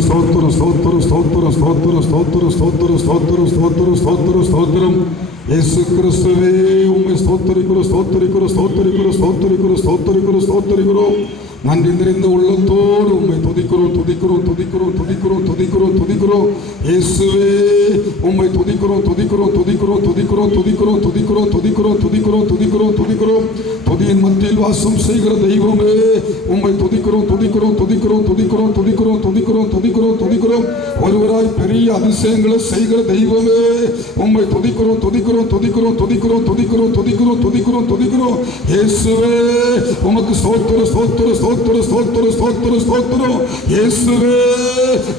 ஸ்தோத்திரம் ஸ்தோத்திரம் ஸ்தோத்திரம் ஸ்தோத்திரம் ஸ்தோத்திரம் ஸ்தோத்திரம் ஸ்தோத்திரம் ஸ்தோத்திரம் ஸ்தோத்திரம் ஸ்தோத்திரம் ஸ்தோத்திரம் இயேசு கிறிஸ்துவே உம்மை ஸ்தோத்தரிக்கிறோம் ஸ்தோத்தரிக்கிறோம் ஸ்தோத்தரிக்கிறோம் ஸ்தோத்தரிக்கிறோம் ஸ்தோத்தரிக்கிறோம் ஸ்தோத்தரிக்கிறோம் நன்றி நிறைந்த உள்ளத்தோடு உண்மை துதிக்கிறோம் துதிக்கிறோம் துதிக்கிறோம் துதிக்கிறோம் துதிக்கிறோம் துதிக்கிறோம் இயேசுவே உம்மை துதிக்கிறோம் துதிக்கிறோம் துதிக்கிறோம் துதிக்கிறோம் துதிக்கிறோம் துதிக்கிறோம் துதிக்கிறோம் துதிக்கிறோம் துதிக்கிறோம் துதிக்கிறோம் துதியின் மத்தியில் வாசம் செய்கிற தெய்வமே உம்மை துதிக்கிறோம் துதிக்கிறோம் துதிக்கிறோம் துதிக்கிறோம் துதிக்கிறோம் துதிக்கிறோம் துதிக்கிறோம் துதிக்கிறோம் ஒருவராய் பெரிய அதிசயங்களை செய்கிற தெய்வமே உம்மை துதிக்கிறோம் துதிக்கிறோம் துதிக்கிறோம் துதிக்கிறோம் துதிக்கிறோம் துதிக்கிறோம் துதிக்கிறோம் துதிக்கிறோம் இயேசுவே உமக்கு ஸ்தோத்திர ஸ்தோத்திர ஸ்தோத்திர ஸ்தோத்திர ஸ்தோத்திர ஸ்தோத்திரம் இயேசுவே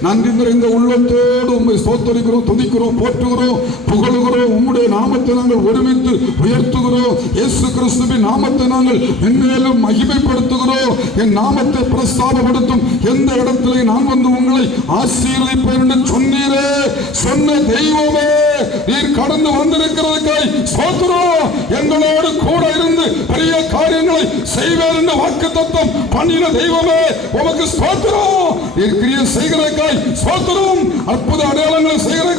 நன்றி நிறைந்த உள்ளத்தோடு உம்மை சோத்தரிக்கிறோம் துதிக்கிறோம் போற்றுகிறோம். புகழுகிறோம். உம்முடைய நாமத்தை நாங்கள் ஒருமித்து உயர்த்துகிறோம். இயேசு கிறிஸ்துவின் நாமத்தை நாங்கள் மென்மேலும் மகிமைப்படுத்துகிறோம். என் நாமத்தை பிரஸ்தாபப்படுத்தும் எந்த இடத்திலே நான் வந்து உங்களை ஆசீர்வதிப்பேன் சொன்னீரே. சொன்ன தெய்வமே நீர் கடந்து வந்திருக்கிறதுக்காய் ஸ்தோத்திரம் எங்களோடு கூட இருந்து பெரிய காரியங்களை செய்வேன் என்ற வாக்கு தத்துவம் பண்ணின தெய்வமே உமக்கு ஸ்தோத்திரம் நீர் கிரியை செய்கிறதுக்காய் ஸ்தோத்திரம் அற்புத அடையாளங்களை செய்கிற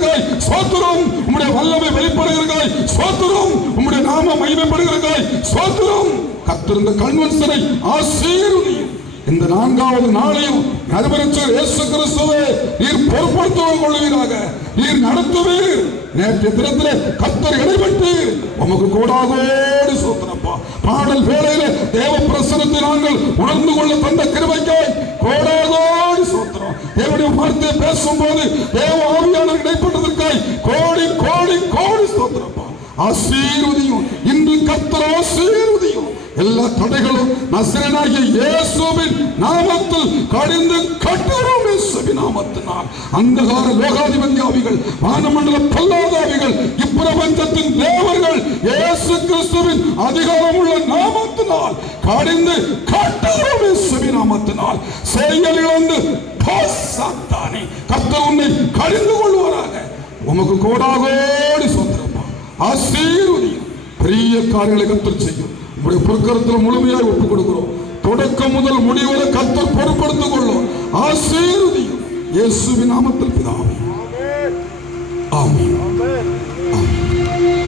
ஸ்தோத்திரம் உம்முடைய வல்லமை வெளிப்படுகிறதுக்காய் சோத்துரும். உம்முடைய நாம மகிமைப்படுகிறதுக்காய் ஸ்தோத்திரம் கத்திருந்த கன்வென்ஷனை ஆசீர்வதியும். இந்த நான்காவது நாளையும் நடுவரச்சர் இயேசு கிறிஸ்துவே நீர் பொறுப்படுத்திக் கொள்வீராக நீர் நடத்துவீர். நேற்று தினத்தில் கத்தர் இடைப்பட்டீர். உமக்கு கூடாதோடு சோத்திரப்பா பாடல் வேளையில தேவ பிரசனத்தை நாங்கள் உணர்ந்து கொள்ள தந்த கிருமைக்காய் கோடாதோடு சோத்திரம் தேவனுடைய வார்த்தை பேசும்போது தேவ ஆவியாளர் இடைப்பட்டதற்காய் கோடி கோடி கோடி சோத்திரப்பா ஆசீர்வதியும். இன்று கத்தர் ஆசீர்வதியும். எல்லா தடைகளும் நசரனாகிய இயேசுவின் நாமத்தில் கடிந்து கட்டுறோம் இயேசுவின் நாமத்தினால். அந்தகார லோகாதிபதி ஆவிகள் வானமண்டல பல்லாதாவிகள் இப்பிரபஞ்சத்தின் தேவர்கள் இயேசு கிறிஸ்துவின் அதிகாரமுள்ள நாமத்தினால் கடிந்து கட்டுறோம் இயேசுவின் நாமத்தினால். செயல் இழந்து பாசாத்தானே கர்த்தர் உன்னை கடிந்து கொள்வாராக. உமக்கு கோடாகோடி ஆசீர்வதியும். பெரிய காரியங்களை கத்தர் செய்யும். உங்களுடைய பொருட்களத்தில் முழுமையாக ஒப்புக் கொடுக்கிறோம் தொடக்கம் முதல் முடிவரை கத்தர் பொறுப்படுத்திக் கொள்ளும். ஆசீர்வதியும். இயேசுவின் நாமத்தில் பிதாவே. ஆமென்.